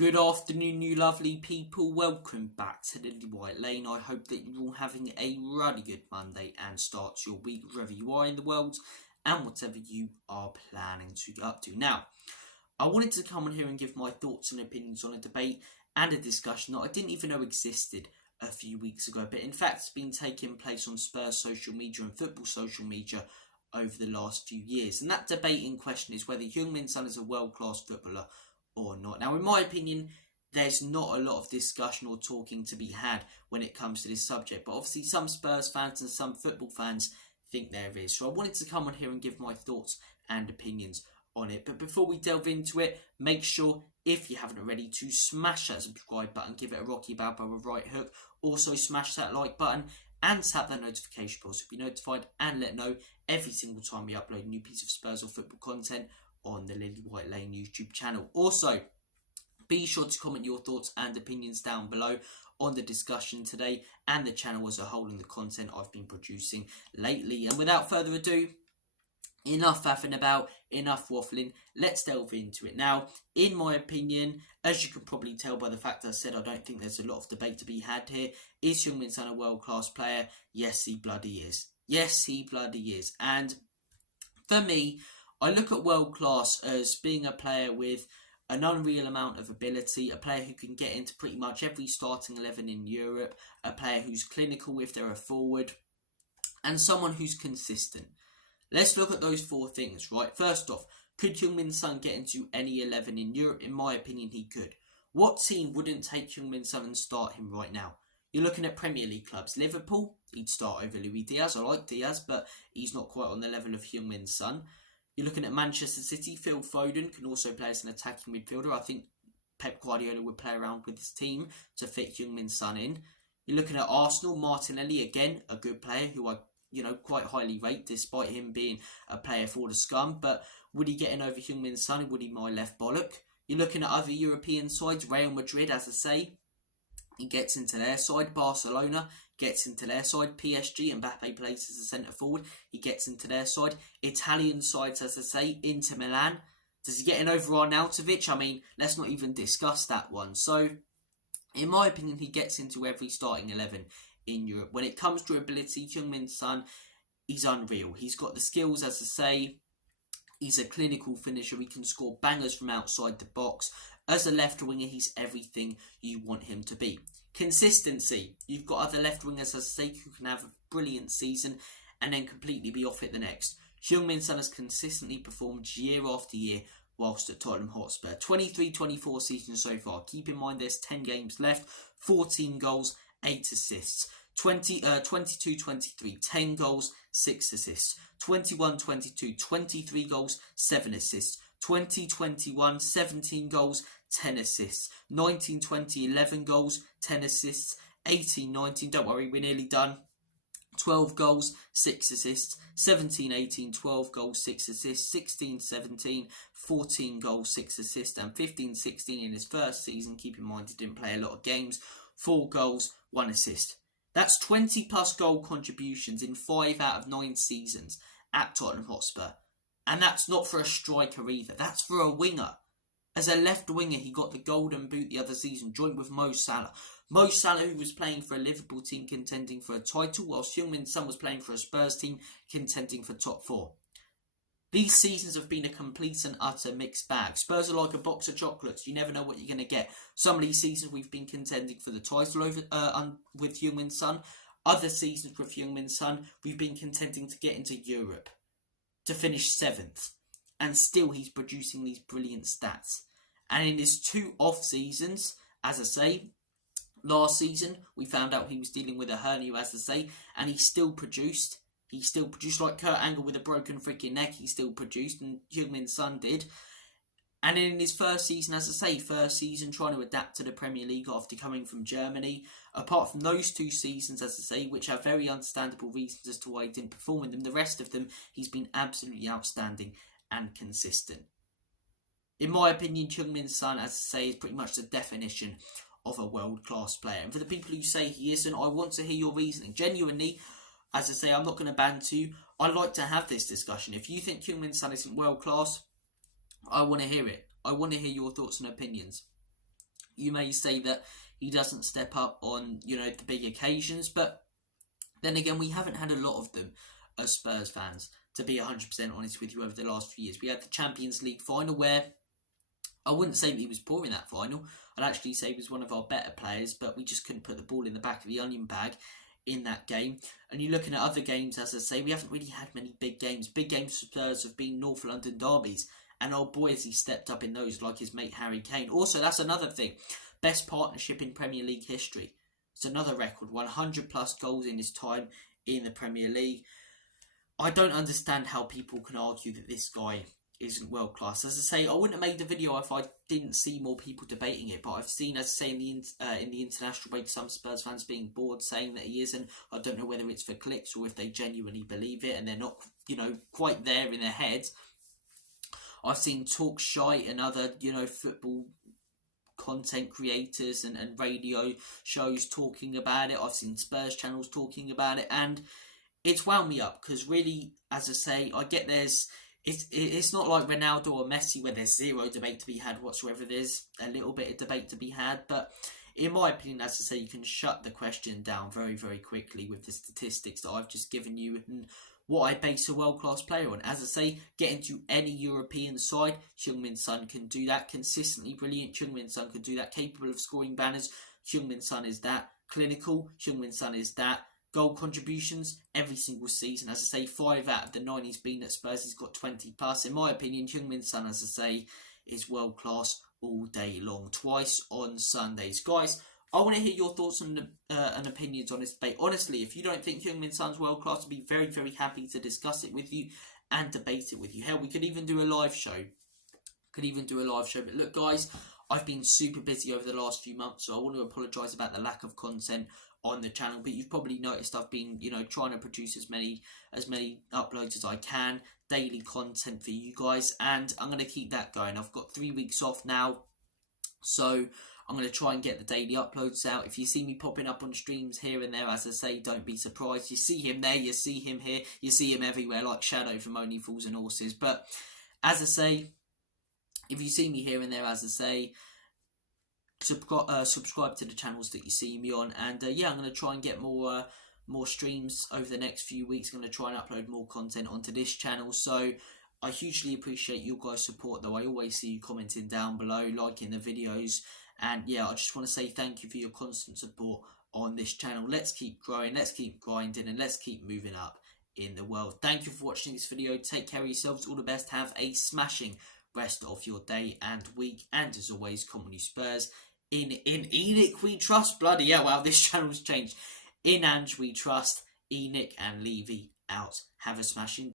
Good afternoon, you lovely people. Welcome back to Lily White Lane. I hope that you're all having a really good Monday and start your week wherever you are in the world and whatever you are planning to get up to. Now, I wanted to come on here and give my thoughts and opinions on a debate and a discussion that I didn't even know existed a few weeks ago, but in fact it's been taking place on Spurs social media and football social media over the last few years. And that debate in question is whether Heung-min Son is a world-class footballer or not. Now, in my opinion, there's not a lot of discussion or talking to be had when it comes to this subject, but obviously some Spurs fans and some football fans think there is. So I wanted to come on here and give my thoughts and opinions on it. But before we delve into it, make sure, if you haven't already, to smash that subscribe button, give it a Rocky Balboa right hook. Also smash that like button and tap that notification bell so be notified and let know every single time we upload a new piece of Spurs or football content on the Lily White Lane YouTube channel. Also, be sure to comment your thoughts and opinions down below on the discussion today and the channel as a whole and the content I've been producing lately. And without further ado, enough faffing about, enough waffling, let's delve into it. Now, in my opinion, as you can probably tell by the fact I said I don't think there's a lot of debate to be had here, is Heung-min Son a world-class player? Yes, he bloody is. Yes, he bloody is. And for me, I look at world-class as being a player with an unreal amount of ability, a player who can get into pretty much every starting 11 in Europe, a player who's clinical if they're a forward, and someone who's consistent. Let's look at those four things, right? First off, could Heung-min Son get into any 11 in Europe? In my opinion, he could. What team wouldn't take Heung-min Son and start him right now? You're looking at Premier League clubs. Liverpool, he'd start over Luis Diaz. I like Diaz, but he's not quite on the level of Heung-min Son. You're looking at Manchester City. Phil Foden can also play as an attacking midfielder. I think Pep Guardiola would play around with his team to fit Heung-min Son in. You're looking at Arsenal. Martinelli, again, a good player who I quite highly rate, despite him being a player for the scum. But would he get in over Heung-min Son? Would he my left bollock? You're looking at other European sides. Real Madrid, as I say, he gets into their side. Barcelona gets into their side. PSG, Mbappe plays as a centre forward. He gets into their side. Italian sides, as I say, Inter Milan. Does he get in over Arnautovic? I mean, let's not even discuss that one. So, in my opinion, he gets into every starting 11 in Europe. When it comes to ability, Heung-min Son, he's unreal. He's got the skills, as I say. He's a clinical finisher. He can score bangers from outside the box. As a left winger, he's everything you want him to be. Consistency. You've got other left wingers, as I say, who can have a brilliant season and then completely be off it the next. Heung-min Son has consistently performed year after year whilst at Tottenham Hotspur. 23-24 season so far. Keep in mind there's 10 games left, 14 goals, 8 assists. 22-23, 10 goals, 6 assists. 21-22, 23 goals, 7 assists. 20-21, 17 goals, 10 assists. 19-20, 11 goals, 10 assists. 18-19, don't worry, we're nearly done. 12 goals, 6 assists. 17-18, 12 goals, 6 assists. 16-17, 14 goals, 6 assists. And 15-16 in his first season, keep in mind he didn't play a lot of games, 4 goals, 1 assist. That's 20 plus goal contributions in 5 out of 9 seasons at Tottenham Hotspur. And that's not for a striker either. That's for a winger. As a left winger, he got the golden boot the other season, joined with Mo Salah. Mo Salah, who was playing for a Liverpool team contending for a title, whilst Heung-min Son was playing for a Spurs team contending for top 4. These seasons have been a complete and utter mixed bag. Spurs are like a box of chocolates. You never know what you're going to get. Some of these seasons we've been contending for the title with Heung-min Son. Other seasons with Heung-min Son, we've been contending to get into Europe, to finish 7th. And still he's producing these brilliant stats. And in his 2 off seasons, as I say, last season we found out he was dealing with a hernia, as I say, and he still produced. He still produced, like Kurt Angle with a broken freaking neck. He still produced, and Heung-min Son did. And in his first season, as I say, first season trying to adapt to the Premier League after coming from Germany. Apart from those 2 seasons, as I say, which have very understandable reasons as to why he didn't perform in them, the rest of them, he's been absolutely outstanding and consistent. In my opinion, Heung-min Son, as I say, is pretty much the definition of a world-class player. And for the people who say he isn't, I want to hear your reasoning. Genuinely, as I say, I'm not going to banter you. I like to have this discussion. If you think Heung-min Son isn't world class, I want to hear it. I want to hear your thoughts and opinions. You may say that he doesn't step up on, the big occasions, but then again, we haven't had a lot of them as Spurs fans, to be 100% honest with you, over the last few years. We had the Champions League final where I wouldn't say that he was poor in that final. I'd actually say he was one of our better players, but we just couldn't put the ball in the back of the onion bag in that game. And you're looking at other games, as I say, we haven't really had many big games. Big games for Spurs have been North London derbies. And oh boy, has he stepped up in those, like his mate Harry Kane. Also, that's another thing. Best partnership in Premier League history. It's another record. 100 plus goals in his time in the Premier League. I don't understand how people can argue that this guy isn't world class. As I say, I wouldn't have made the video if I didn't see more people debating it. But I've seen, as I say, in the international break, some Spurs fans being bored saying that he isn't. I don't know whether it's for clicks or if they genuinely believe it and they're not, quite there in their heads. I've seen Talk Shite and other, football content creators and radio shows talking about it. I've seen Spurs channels talking about it, and it's wound me up because really, as I say, I get it's not like Ronaldo or Messi where there's zero debate to be had whatsoever. There's a little bit of debate to be had, but in my opinion, as I say, you can shut the question down very, very quickly with the statistics that I've just given you and what I base a world-class player on. As I say, get into any European side, Heung-min Son can do that. Consistently brilliant, Heung-min Son can do that. Capable of scoring banners, Heung-min Son is that. Clinical, Heung-min Son is that. Goal contributions every single season. As I say, 5 out of the 9 he's been at Spurs, he's got 20 plus. In my opinion, Heung-min Son, as I say, is world class all day long. Twice on Sundays. Guys, I want to hear your thoughts and opinions on this debate. Honestly, if you don't think Heung-min Son's world class, I'd be very, very happy to discuss it with you and debate it with you. Hell, we could even do a live show. But look, guys, I've been super busy over the last few months, so I want to apologise about the lack of content on the channel, but you've probably noticed I've been, trying to produce as many uploads as I can, daily content for you guys, and I'm going to keep that going. I've got 3 weeks off now, so I'm going to try and get the daily uploads out. If you see me popping up on streams here and there, as I say, don't be surprised. You see him there, you see him here, you see him everywhere, like Shadow from Only Fools and Horses. But as I say, if you see me here and there, as I say, subscribe to the channels that you see me on, and I'm going to try and get more streams over the next few weeks. I'm going to try and upload more content onto this channel, so I hugely appreciate your guys' support, though. I always see you commenting down below, liking the videos, and I just want to say thank you for your constant support on this channel. Let's keep growing, let's keep grinding, and let's keep moving up in the world. Thank you for watching this video. Take care of yourselves, all the best, have a smashing rest of your day and week, and as always, come on you Spurs. In Enoch we trust. Bloody hell, wow, this channel's changed. In Ange we trust. Enoch and Levy out. Have a smashing